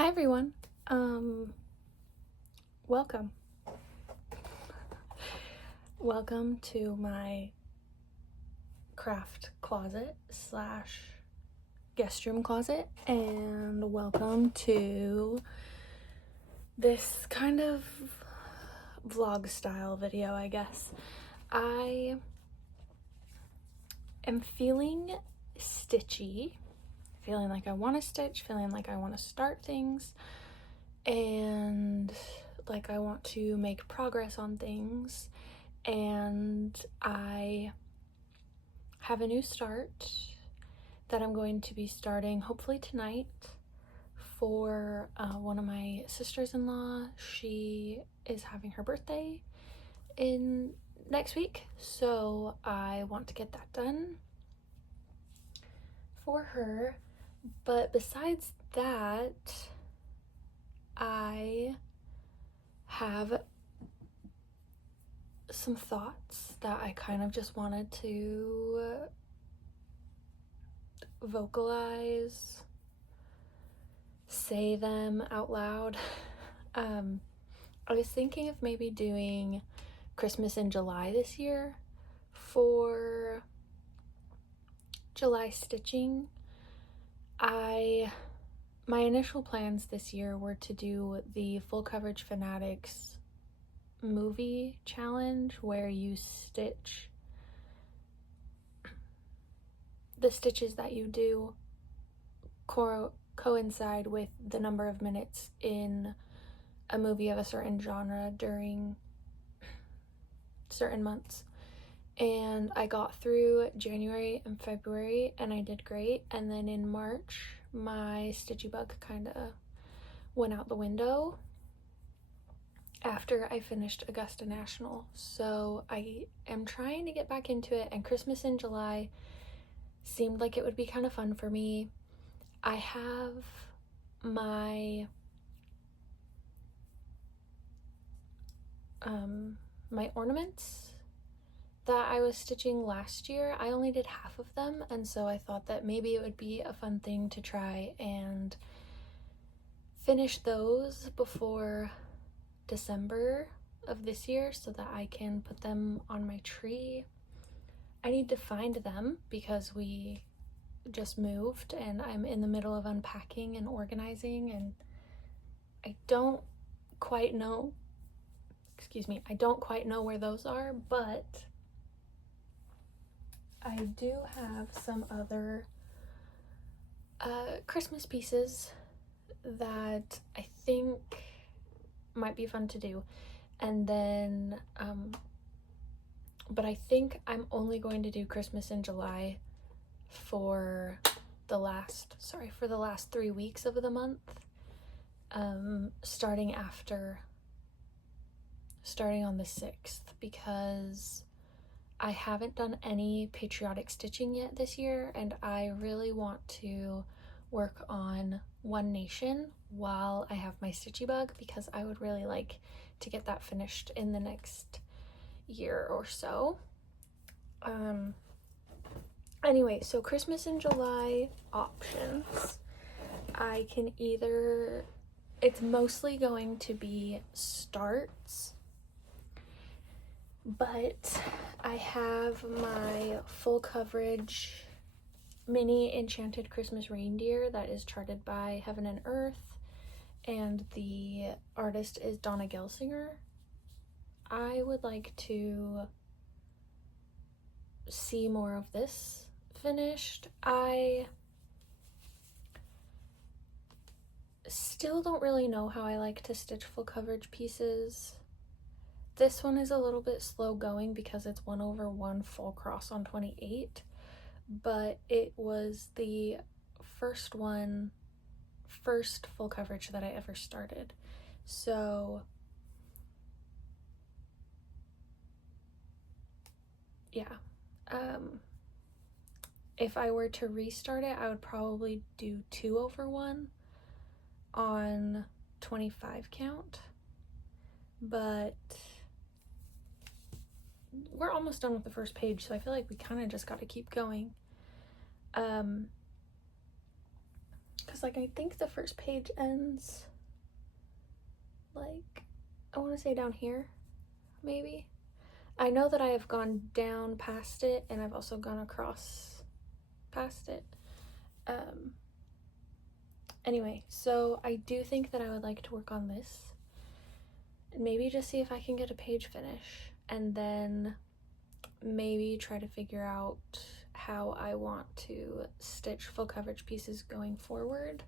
Hi everyone. Welcome. Welcome to my craft closet slash guest room closet, and welcome to this kind of vlog style video, I guess. I am feeling stitchy, feeling like I want to stitch, feeling like I want to start things, and like I want to make progress on things. And I have a new start that I'm going to be starting hopefully tonight for one of my sisters-in-law. She is having her birthday in next week, so I want to get that done for her. But besides that, I have some thoughts that I kind of just wanted to vocalize, say them out loud. I was thinking of maybe doing Christmas in July this year for July stitching. My initial plans this year were to do the Full Coverage Fanatics movie challenge, where you stitch the stitches that you do coincide with the number of minutes in a movie of a certain genre during certain months. And I got through January and February and I did great, and then in March my stitchy bug kind of went out the window after I finished Augusta National. So I am trying to get back into it, and Christmas in July seemed like it would be kind of fun for me. I have my my ornaments that I was stitching last year. I only did half of them, and so I thought that maybe it would be a fun thing to try and finish those before December of this year so that I can put them on my tree. I need to find them because we just moved and I'm in the middle of unpacking and organizing, and I don't quite know where those are, but I do have some other Christmas pieces that I think might be fun to do. And then but I think I'm only going to do Christmas in July for the last 3 weeks of the month, starting on the 6th, because I haven't done any patriotic stitching yet this year, and I really want to work on One Nation while I have my stitchy bug, because I would really like to get that finished in the next year or so. Anyway, so Christmas in July options. I can either, it's mostly going to be starts, but I have my full coverage mini enchanted Christmas reindeer that is charted by Heaven and Earth, and the artist is Donna Gelsinger. I would like to see more of this finished. I still don't really know how I like to stitch full coverage pieces. This one is a little bit slow going because it's 1/1 full cross on 28, but it was the first full coverage that I ever started. So yeah, if I were to restart it, I would probably do 2/1 on 25 count, but we're almost done with the first page, so I feel like we kind of just got to keep going, because like I think the first page ends like, I want to say down here, maybe. I know that I have gone down past it, and I've also gone across past it. Anyway, so I do think that I would like to work on this and maybe just see if I can get a page finish, and then maybe try to figure out how I want to stitch full coverage pieces going forward.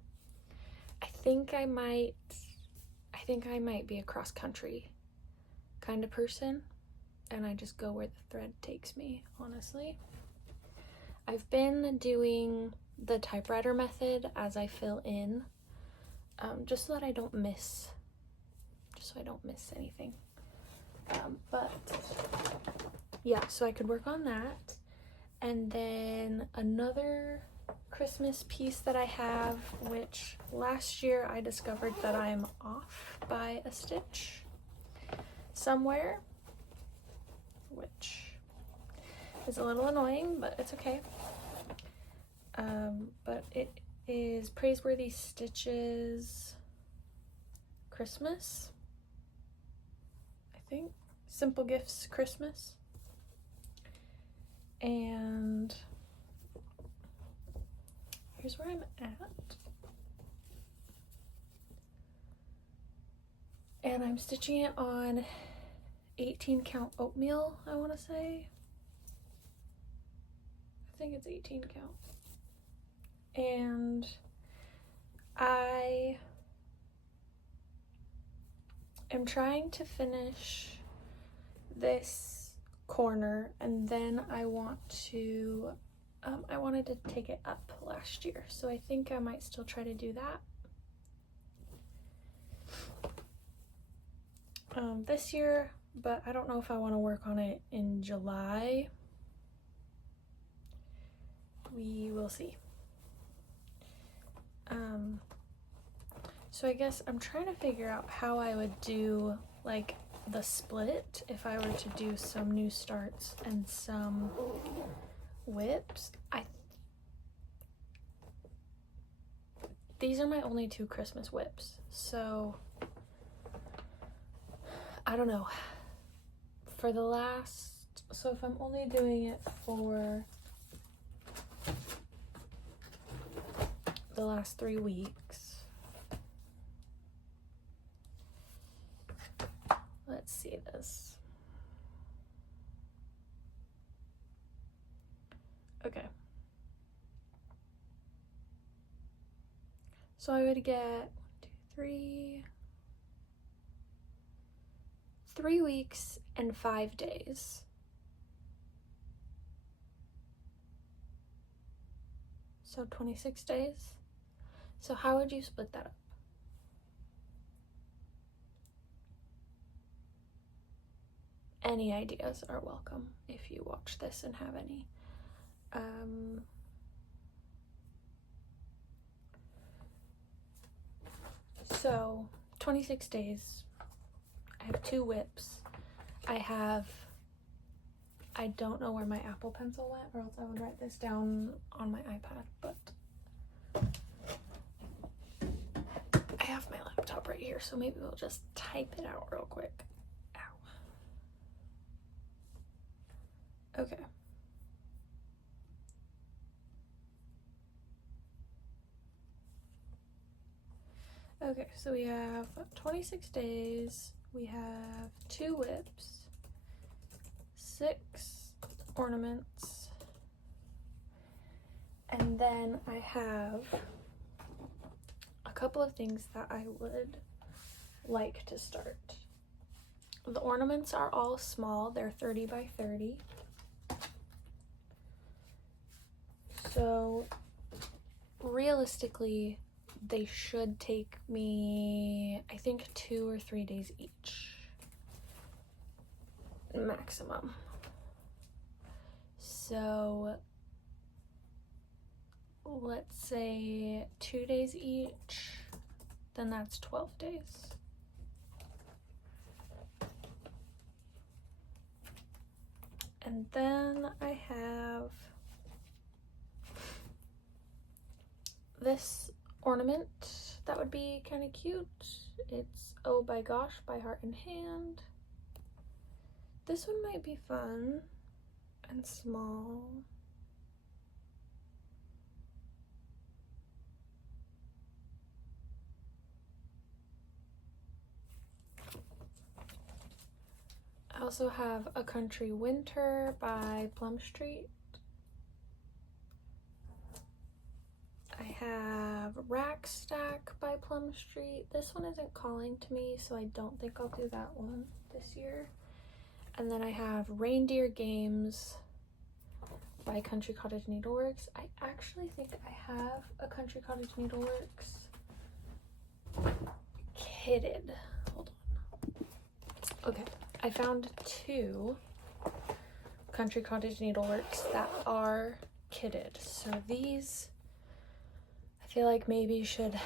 I think I might be a cross country kind of person, and I just go where the thread takes me, honestly. I've been doing the typewriter method as I fill in, just so that I don't miss anything. But yeah, so I could work on that. And then another Christmas piece that I have, which last year I discovered that I'm off by a stitch somewhere, which is a little annoying, but it's okay. But it is Praiseworthy Stitches Christmas, I think. Simple Gifts Christmas. And here's where I'm at. And I'm stitching it on 18 count oatmeal, I want to say. I think it's 18 count. And I am trying to finish this corner, and then I want to I wanted to take it up last year, so I think I might still try to do that this year, but I don't know if I want to work on it in July. We will see. So I guess I'm trying to figure out how I would do like the split if I were to do some new starts and some whips. These are my only 2 Christmas whips, so I don't know. So if I'm only doing it for the last 3 weeks, let's see this. Okay. So I would get 3 weeks and 5 days. So 26 days. So how would you split that up? Any ideas are welcome if you watch this and have any. So 26 days. I have 2 whips. I don't know where my Apple Pencil went, or else I would write this down on my iPad, but I have my laptop right here, so maybe we'll just type it out real quick. Ow. Okay. Okay, so we have 26 days, we have 2 whips, 6 ornaments, and then I have a couple of things that I would like to start. The ornaments are all small, they're 30 by 30. So realistically, they should take me, I think, 2 or 3 days each, maximum. So let's say 2 days each, then that's 12 days. And then I have this ornament that would be kind of cute. It's Oh by Gosh by Heart and Hand. This one might be fun and small. I also have A Country Winter by Plum Street. I have Rack Stack by Plum Street. This one isn't calling to me, so I don't think I'll do that one this year. And then I have Reindeer Games by Country Cottage Needleworks. I actually think I have a Country Cottage Needleworks kitted. Hold on. Okay, I found 2 Country Cottage Needleworks that are kitted. So these, I feel like maybe should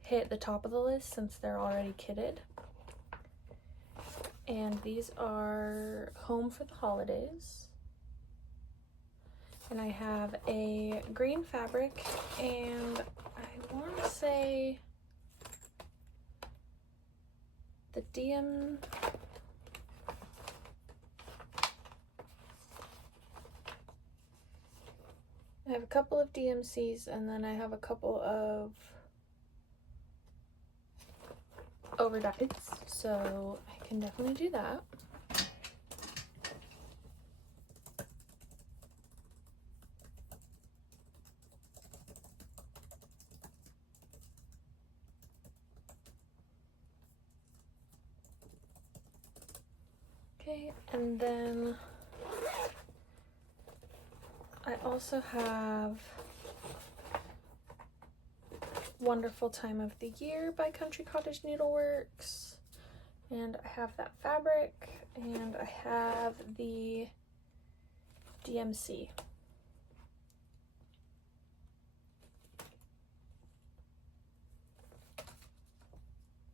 hit the top of the list since they're already kitted. And these are Home for the Holidays. And I have a green fabric, and I want to say the DM, I have a couple of DMCs, and then I have a couple of overdyes, so I can definitely do that. Okay, and then I also have Wonderful Time of the Year by Country Cottage Needleworks, and I have that fabric, and I have the DMC.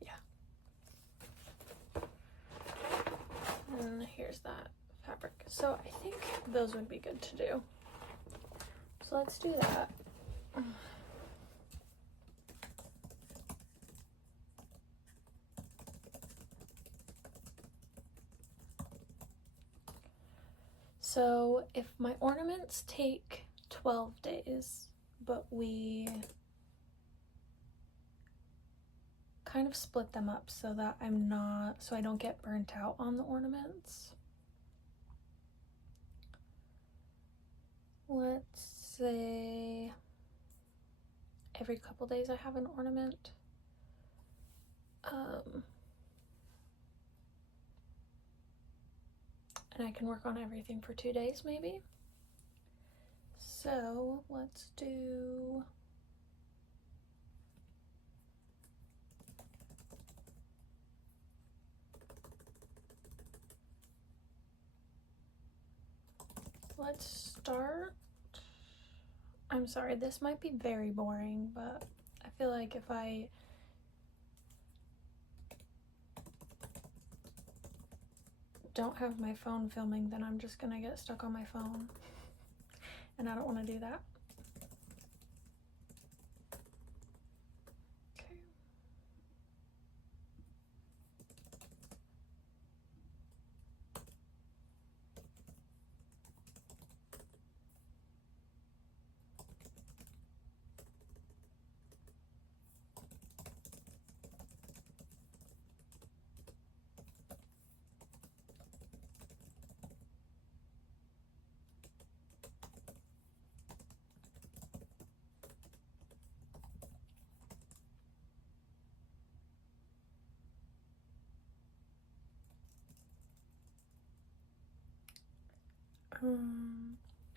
Yeah. And here's that fabric. So I think those would be good to do. So let's do that. So if my ornaments take 12 days, but we kind of split them up so that I don't get burnt out on the ornaments. Let's say every couple days I have an ornament. And I can work on everything for 2 days maybe. So let's do start. I'm sorry, this might be very boring, but I feel like if I don't have my phone filming, then I'm just gonna get stuck on my phone, and I don't want to do that. Okay.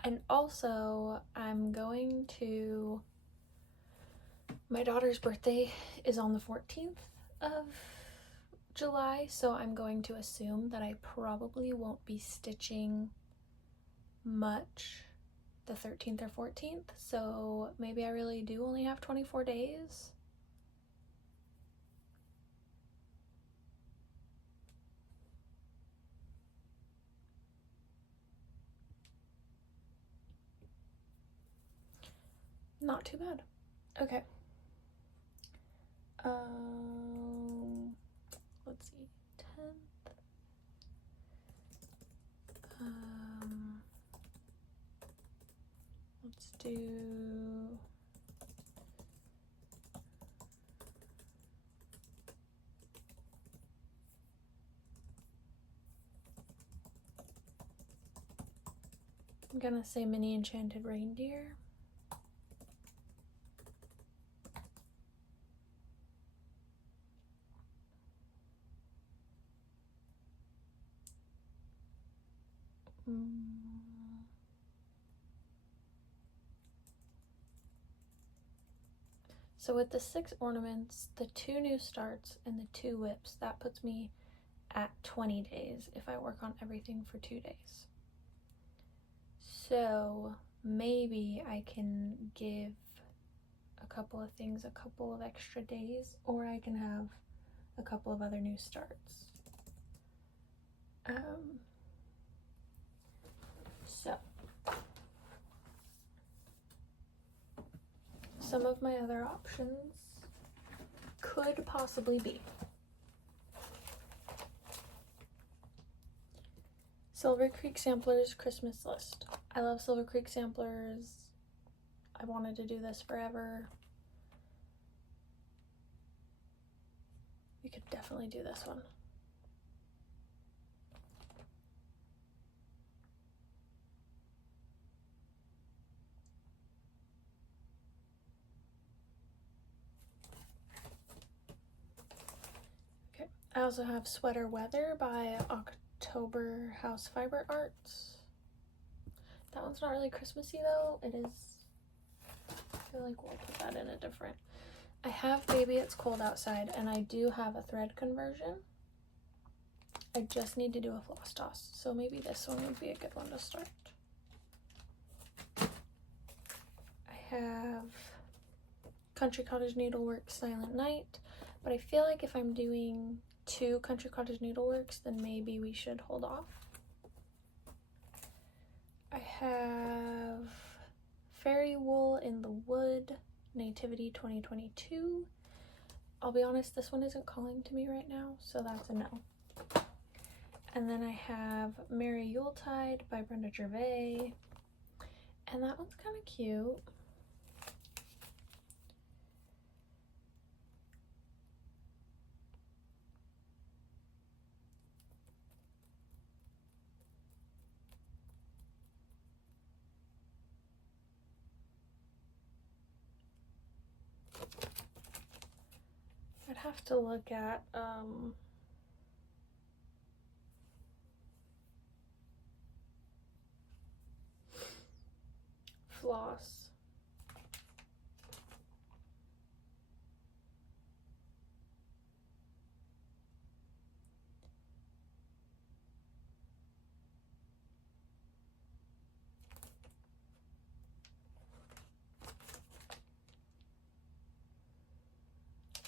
And also I'm going to, my daughter's birthday is on the 14th of July, so I'm going to assume that I probably won't be stitching much the 13th or 14th, so maybe I really do only have 24 days. Not too bad. Okay. Let's see, 10th. Let's do I'm gonna say mini enchanted reindeer. So with the 6 ornaments, the 2 new starts, and the 2 whips, that puts me at 20 days if I work on everything for 2 days. So maybe I can give a couple of things a couple of extra days, or I can have a couple of other new starts. So some of my other options could possibly be Silver Creek Samplers Christmas List. I love Silver Creek Samplers. I wanted to do this forever. We could definitely do this one. Okay, I also have Sweater Weather by October House Fiber Arts. That one's not really Christmassy though. It is, I feel like we'll put that in a different. I have Baby It's Cold Outside, and I do have a thread conversion. I just need to do a floss toss, so maybe this one would be a good one to start. I have Country Cottage Needlework Silent Night, but I feel like if I'm doing 2 Country Cottage Needleworks, then maybe we should hold off. I have Fairy Wool in the Wood Nativity 2022. I'll be honest, this one isn't calling to me right now, so that's a no. And then I have Merry Yuletide by Brenda Gervais, and that one's kind of cute. I'd have to look at floss.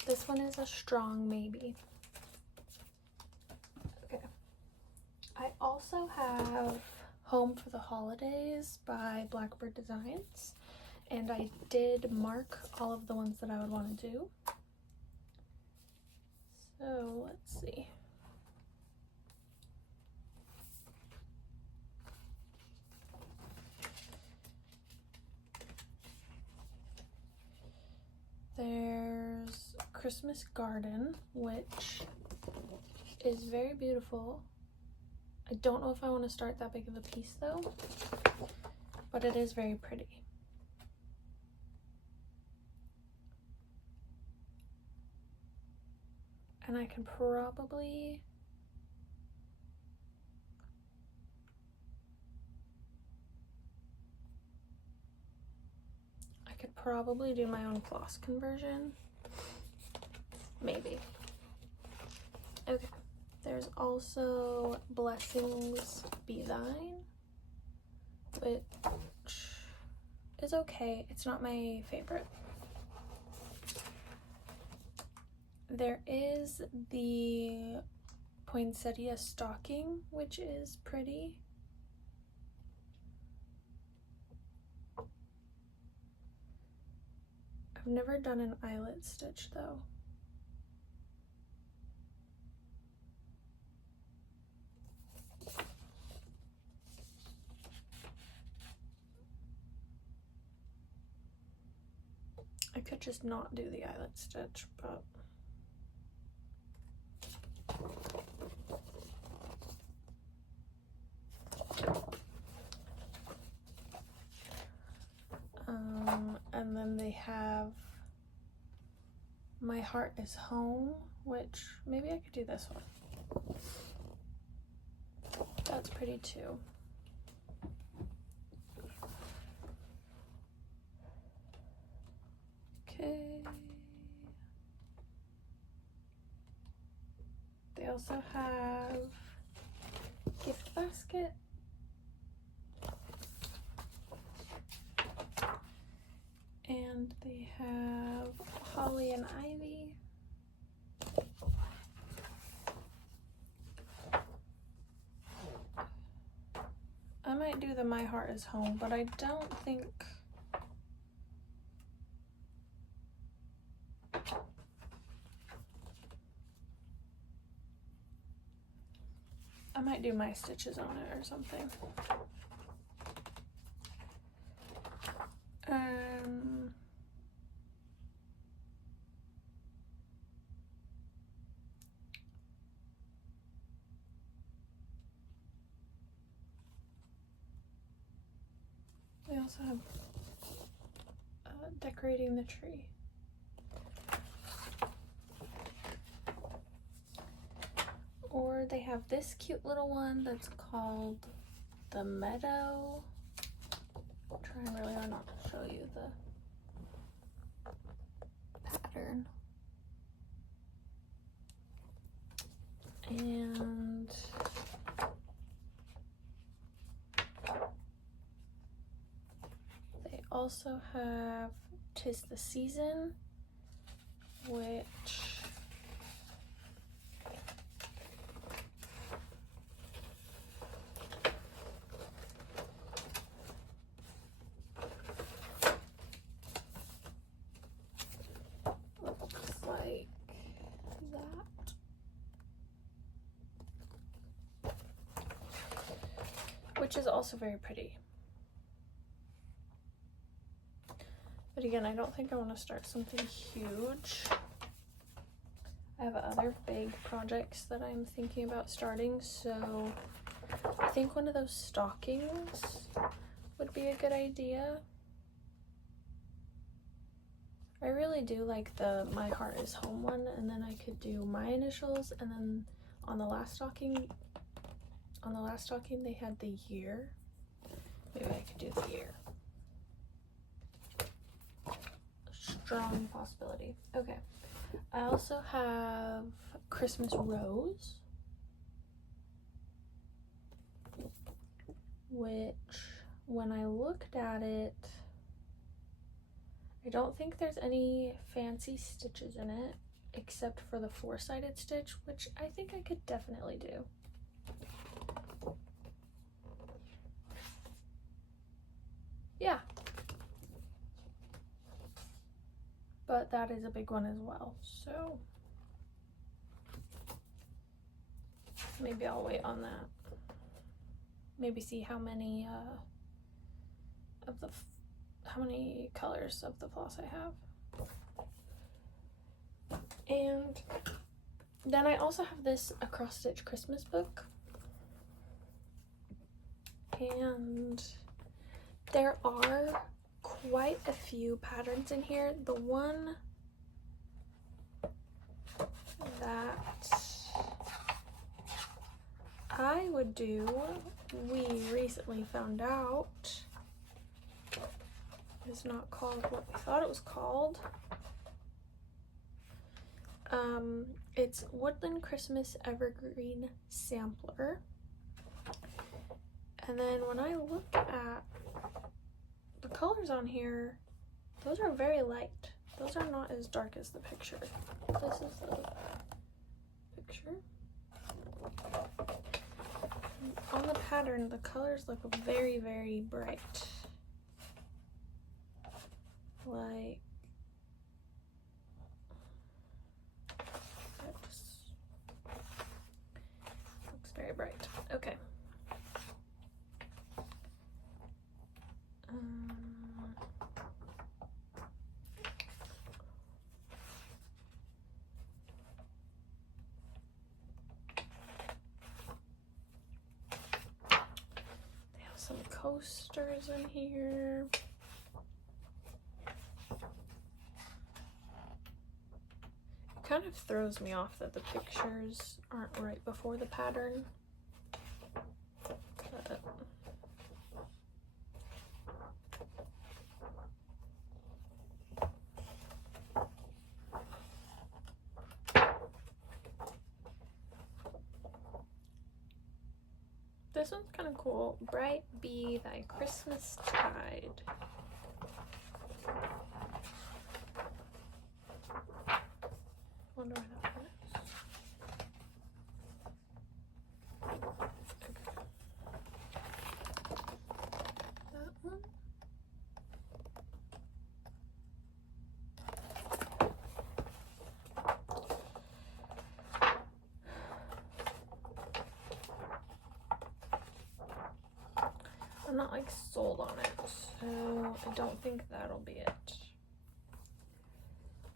This one is a strong maybe. Okay. I also have Home for the Holidays by Blackbird Designs, and I did mark all of the ones that I would want to do. So let's see. There's Christmas Garden, which is very beautiful. I don't know if I want to start that big of a piece though, but it is very pretty. And I could probably do my own floss conversion. Maybe. Okay. There's also Blessings Be Thine, which is okay. It's not my favorite. There is the Poinsettia Stocking, which is pretty. I've never done an eyelet stitch though. could just not do the eyelet stitch, but and then they have My Heart is Home, which maybe I could do this one. That's pretty too. Okay. They also have gift basket. And they have Holly and Ivy. I might do the My Heart is Home, but I don't think I might do my stitches on it or something. They also have decorating the tree. Or they have this cute little one that's called The Meadow. I'm trying really hard not to show you the pattern. And they also have 'Tis the Season, which looks like that. Which is also very pretty. But again, I don't think I want to start something huge. I have other big projects that I'm thinking about starting, so I think one of those stockings would be a good idea. I really do like the My Heart is Home one, and then I could do my initials, and then on the last stocking they had the year. Maybe I could do the year. Strong possibility. Okay. I also have Christmas Rose, which when I looked at it, I don't think there's any fancy stitches in it except for the four-sided stitch, which I think I could definitely do. Yeah. But that is a big one as well, so maybe I'll wait on that. Maybe see how many colors of the floss I have. And then I also have this across stitch Christmas book, and there are quite a few patterns in here. The one that I would do, we recently found out, is not called what we thought it was called. It's Woodland Christmas Evergreen Sampler. And then when I look at the colors on here, those are very light. Those are not as dark as the picture. This is the picture. On the pattern, the colors look very, very bright. Like, that just looks very bright. Okay. coasters in here. It kind of throws me off that the pictures aren't right before the pattern. But this one's kind of cool. Bright be thy Christmas tide. Wonder where that one is. Okay. That one. I'm not like sold on it, so I don't think that'll be it.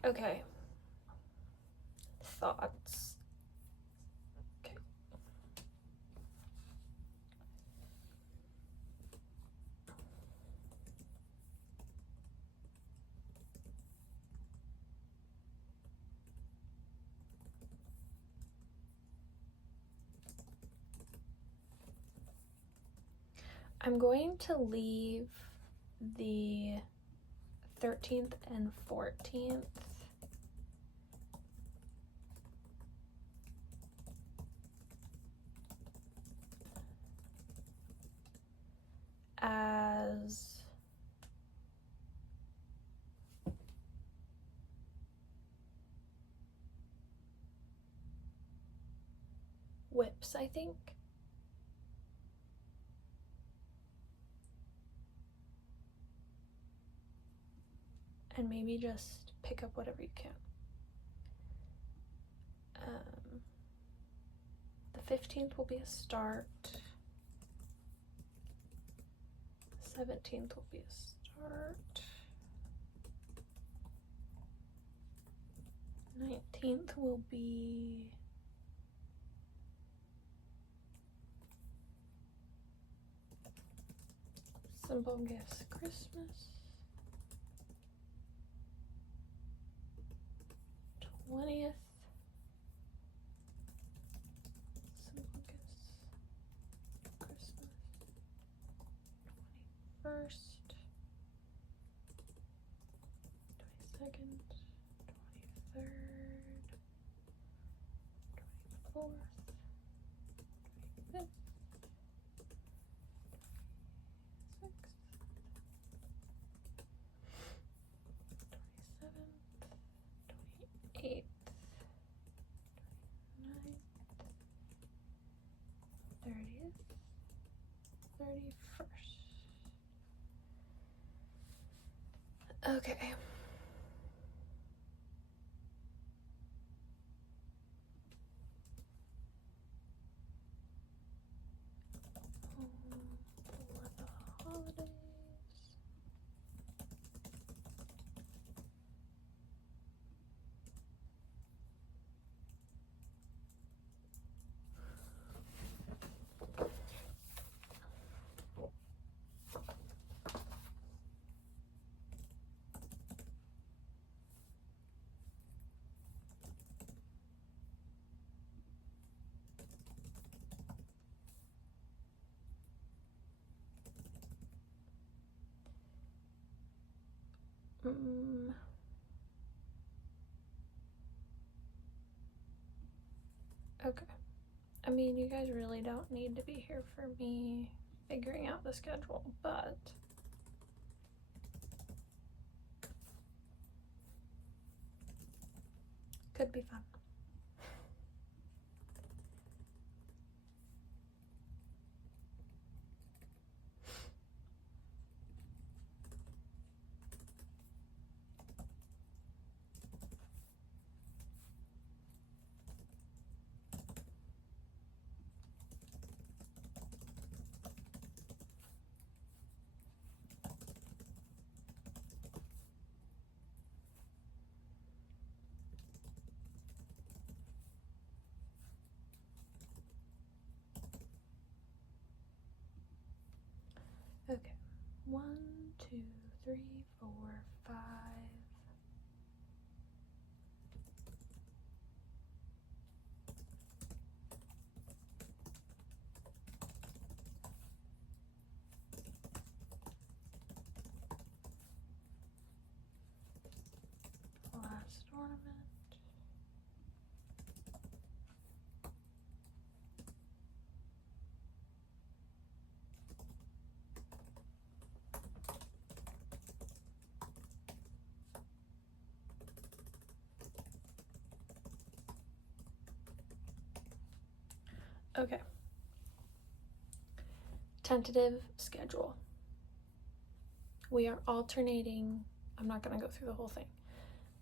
Okay. Thoughts. Okay. I'm going to leave the 13th and 14th as whips, I think. And maybe just pick up whatever you can. The 15th will be a start. 17th will be a start. 19th will be Simple Gifts Christmas. 20th, Simple Gifts Christmas. 21st, 22nd, 23rd, 24th, 25th, 26th, 27th, 28th, 29th, 30th, 31st. Okay. For the holidays. Okay. I mean, you guys really don't need to be here for me figuring out the schedule, but could be fun. 3, 4, 5. Last ornament. Okay. Tentative schedule. We are alternating, I'm not going to go through the whole thing,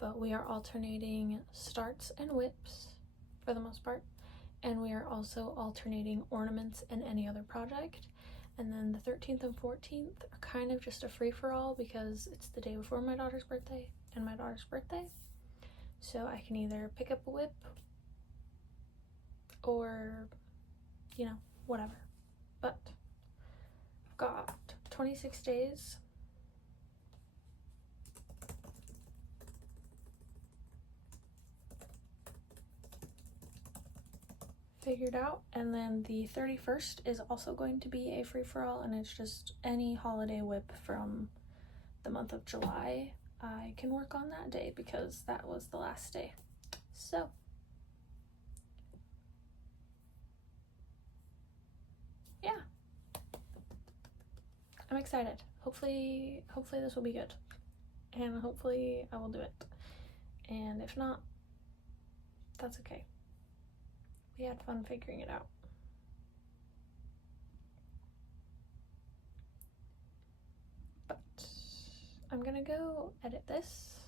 but we are alternating starts and whips for the most part, and we are also alternating ornaments and any other project. And then the 13th and 14th are kind of just a free-for-all because it's the day before my daughter's birthday and my daughter's birthday. So I can either pick up a whip or, you know, whatever. But I've got 26 days figured out, and then the 31st is also going to be a free-for-all, and it's just any holiday whip from the month of July. I can work on that day because that was the last day. So yeah, I'm excited. Hopefully this will be good, and hopefully I will do it, and if not, that's okay. We had fun figuring it out. But I'm gonna go edit this,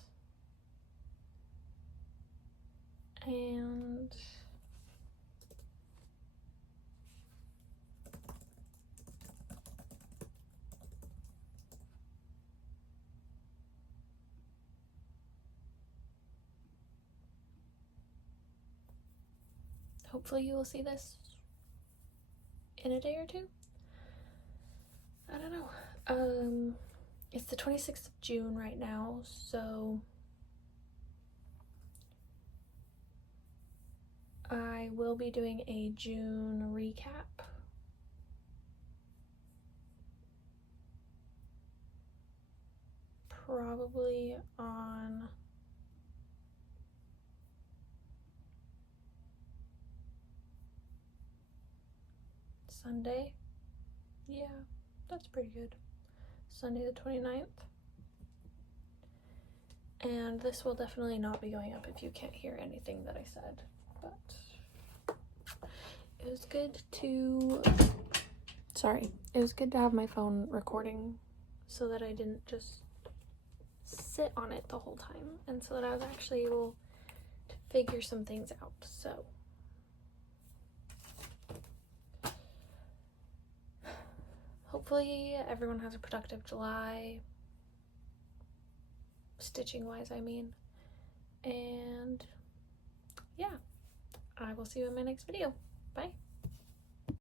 and hopefully you will see this in a day or two. I don't know. It's the 26th of June right now, so I will be doing a June recap. Probably on Sunday. Yeah, that's pretty good. Sunday the 29th. And this will definitely not be going up if you can't hear anything that I said, but it was good to have my phone recording so that I didn't just sit on it the whole time, and so that I was actually able to figure some things out. So hopefully everyone has a productive July, stitching wise I mean, and yeah, I will see you in my next video. Bye.